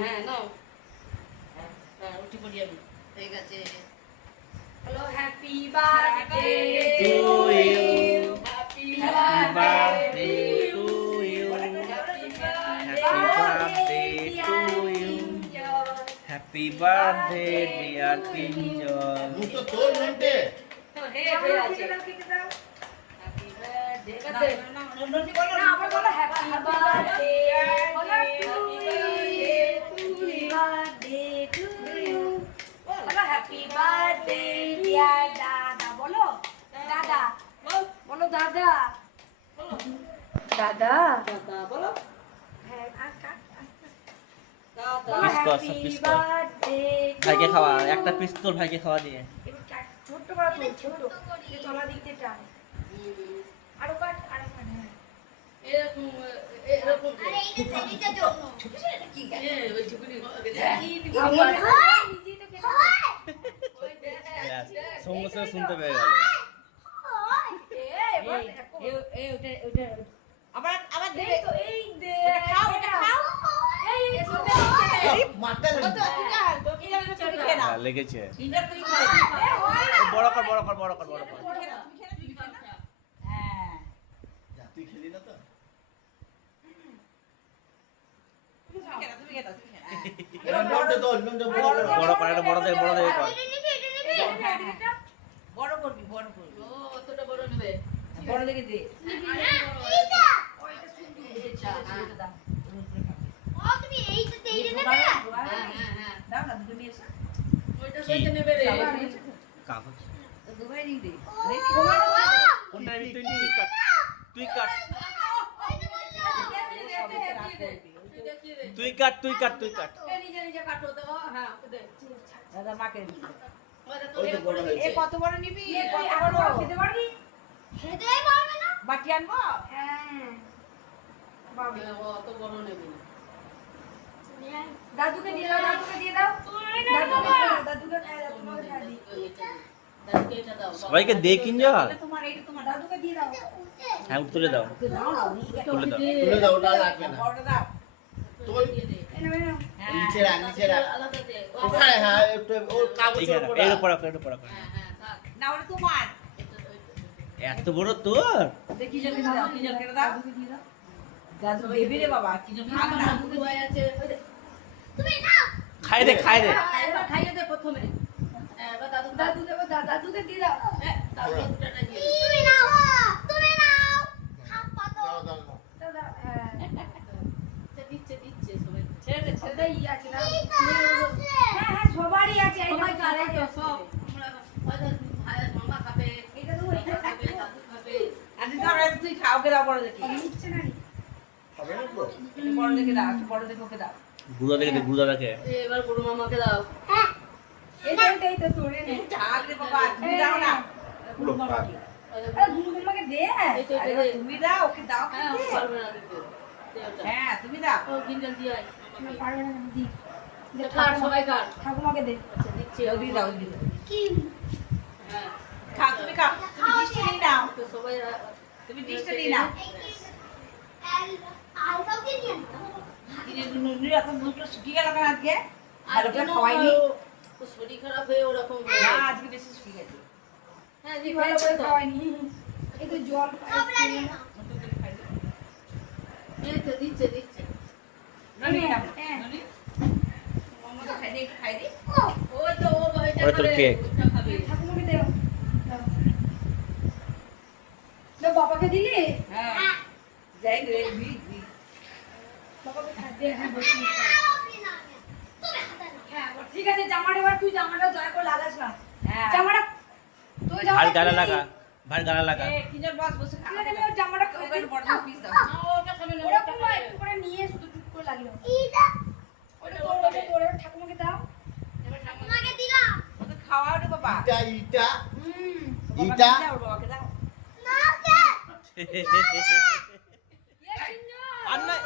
হ্যাঁ নাও উঠি পড়ি আমি ঠিক আছে hello happy birthday to you happy birthday to you happy birthday to you happy birthday dear কিঞ্জন মুতো তোর মনতে হে হে আছে হ্যাপি বার্থডে না নন্দি বলো না আবার বলো হ্যাপি বার্থডে বলো হ্যাপি বার্থডে ডিয়ার দাদা বলো দাদা বলো দাদা দাদা দাদা বলো হ্যাঁ ভাইকে খাওয়া একটা পিস তোর ভাইকে খাওয়া দিয়ে ছোট্ট করা তো ছোট তলা দিকতে টান আরো কাট আরো কাট হ্যাঁ এরকম এরকম আরে এই যে সেটা জন্য ছোট ছোট কি গায় ওই ঝুকুনি সমস্যা শুনতে পেয়ে গেল আবার আবার দে তো এই দে খাও এটা খাও এই মাথা লেগেছে ইন্টার তুই খাও বড় কর বড় কর বড় কর বড় কর হ্যাঁ তুই খেলি না তো তুমি খেলা নন্টে তো নন্টে বড় কর এটা বড় দে কর বড় করবি ও অতটা বড় নেবে বড় দেখে দে তুমি এইটাতে এইটা নেবে হ্যাঁ দাও না তুমি এসে ওইটা সইতে নেবে রে কাগজ দুবাই নি দে কোনটা নিবি তুই কাট তুই কাট তুই কাট তুই কাট নিজে নিজে কাটো তো হ্যাঁ দে দাদা মাকে দি ওই তো বড় হয়েছে এ কত বড় নিবি কত বড় খেতে পারবি খেতে পারবে না বাটি আনবো হ্যাঁ বাবা অত বড় নেবে না দাদুকে দিয়ে দাও দাদুকে খাই দাও তোমাকে খাই দি দাদুকে এটা দাও সবাইকে দে কিঞ্জন তোমার এইটা তোমার দাদুকে দিয়ে দাও হ্যাঁ তুলে দাও দাও না তুলে দাও তুলে দাও ওটা লাগবে না বড় দাও তোল দিয়ে দে নিচে রাখ আলাদা দে ওখানে হ্যাঁ একটু ও কাগজের এখানে উপর এর উপর রাখ এর উপর রাখ হ্যাঁ না ওটা তোমার এত বড় তোর দেখি জন্য দাও কি জন্য দাও দাদুকে দিয়ে দাও দাদু দেবি রে বাবা কি জন্য খাবে না দাদুকে ভাই আছে তুমি নাও খাই দে এবার খাইয়ে দে প্রথমে এবার দাদু দেবো দাদুকে দিয়ে দাও দাদু দুটাটা দিয়ে তুমি নাও হাপ্পা তো দাও দাদা দিচ্ছে সবাই ছেড়ে সবাই আছে না হ্যাঁ সবারই আছে সবাই কারে তো সব আমরা ভাই মামা খাবে এটা তো খাবে দাদু খাবে আজ ধর তুই খাও কে দাও বড় দেখি নিচ্ছে না হবে না তো বড় দেখে দাও বড় দেখে ওকে দাও গুড়া দেখে দে গুড়া দেখে এবার গুরু মামাকে দাও এই তো তোরে নে থাক রে বাবা তুমি দাও না গুরু মামাকে গুরু মামাকে দে তুমি দাও ওকে দাও হ্যাঁ পারবে না দিতে হ্যাঁ তুমি দাও ও গিন্ডল দিয়ে আয় পারবে না দি খার সবাই খার ঠাকুমাকে দে আচ্ছা দিচ্ছি ও দি দাও কি হ্যাঁ খা তুমি খা তুমি ডিশটা নিয়ে নাও তো সবাই তুমি ডিশটা নিয়ে নাও আর কাউকে দিয়ে কিরে নুনি এখন দুটো শুকিয়ে গেল কেন আজকে ভালো করে খাওয়াইনি তো শরীর খারাপ হয়ে ওরকম না আজকে বেশি শুকিয়ে গেছে হ্যাঁ জি ভালো করে খাওয়াইনি এই তো জল আমরা নিয়ে নাও এই তো দিচ্ছে ননি ননি মামাকে খাই দে ওই তো ও ভাইটা ওটা তোর কেক খাবে ঠাকুমাকে দাও দাও বাবাকে দিলি হ্যাঁ যাই রে দি বাবাকে খাদ্য হ্যাঁ বসি তুমি হাতে নাও হ্যাঁ ঠিক আছে জামাটা এবার তুই জামাটা দয়া করে লাগাস না জামাটা তুই ভাই গালা লাগা ভাই গালা লাগা এ কিজন বাস বসে খা জামাটা ওকে বড় পিস দাও ওটা খাবে না ওটা পুরো একটু করে নিয়ে শুধু টুক করে লাগিও এইটা ওটা তোর ঠাকুমাকে দাও এবার তোমাকে দিলাম ওকে খাওয়াও রে বাবা ইটা ইটা ওর বাবাকে দাও না কে আর নাই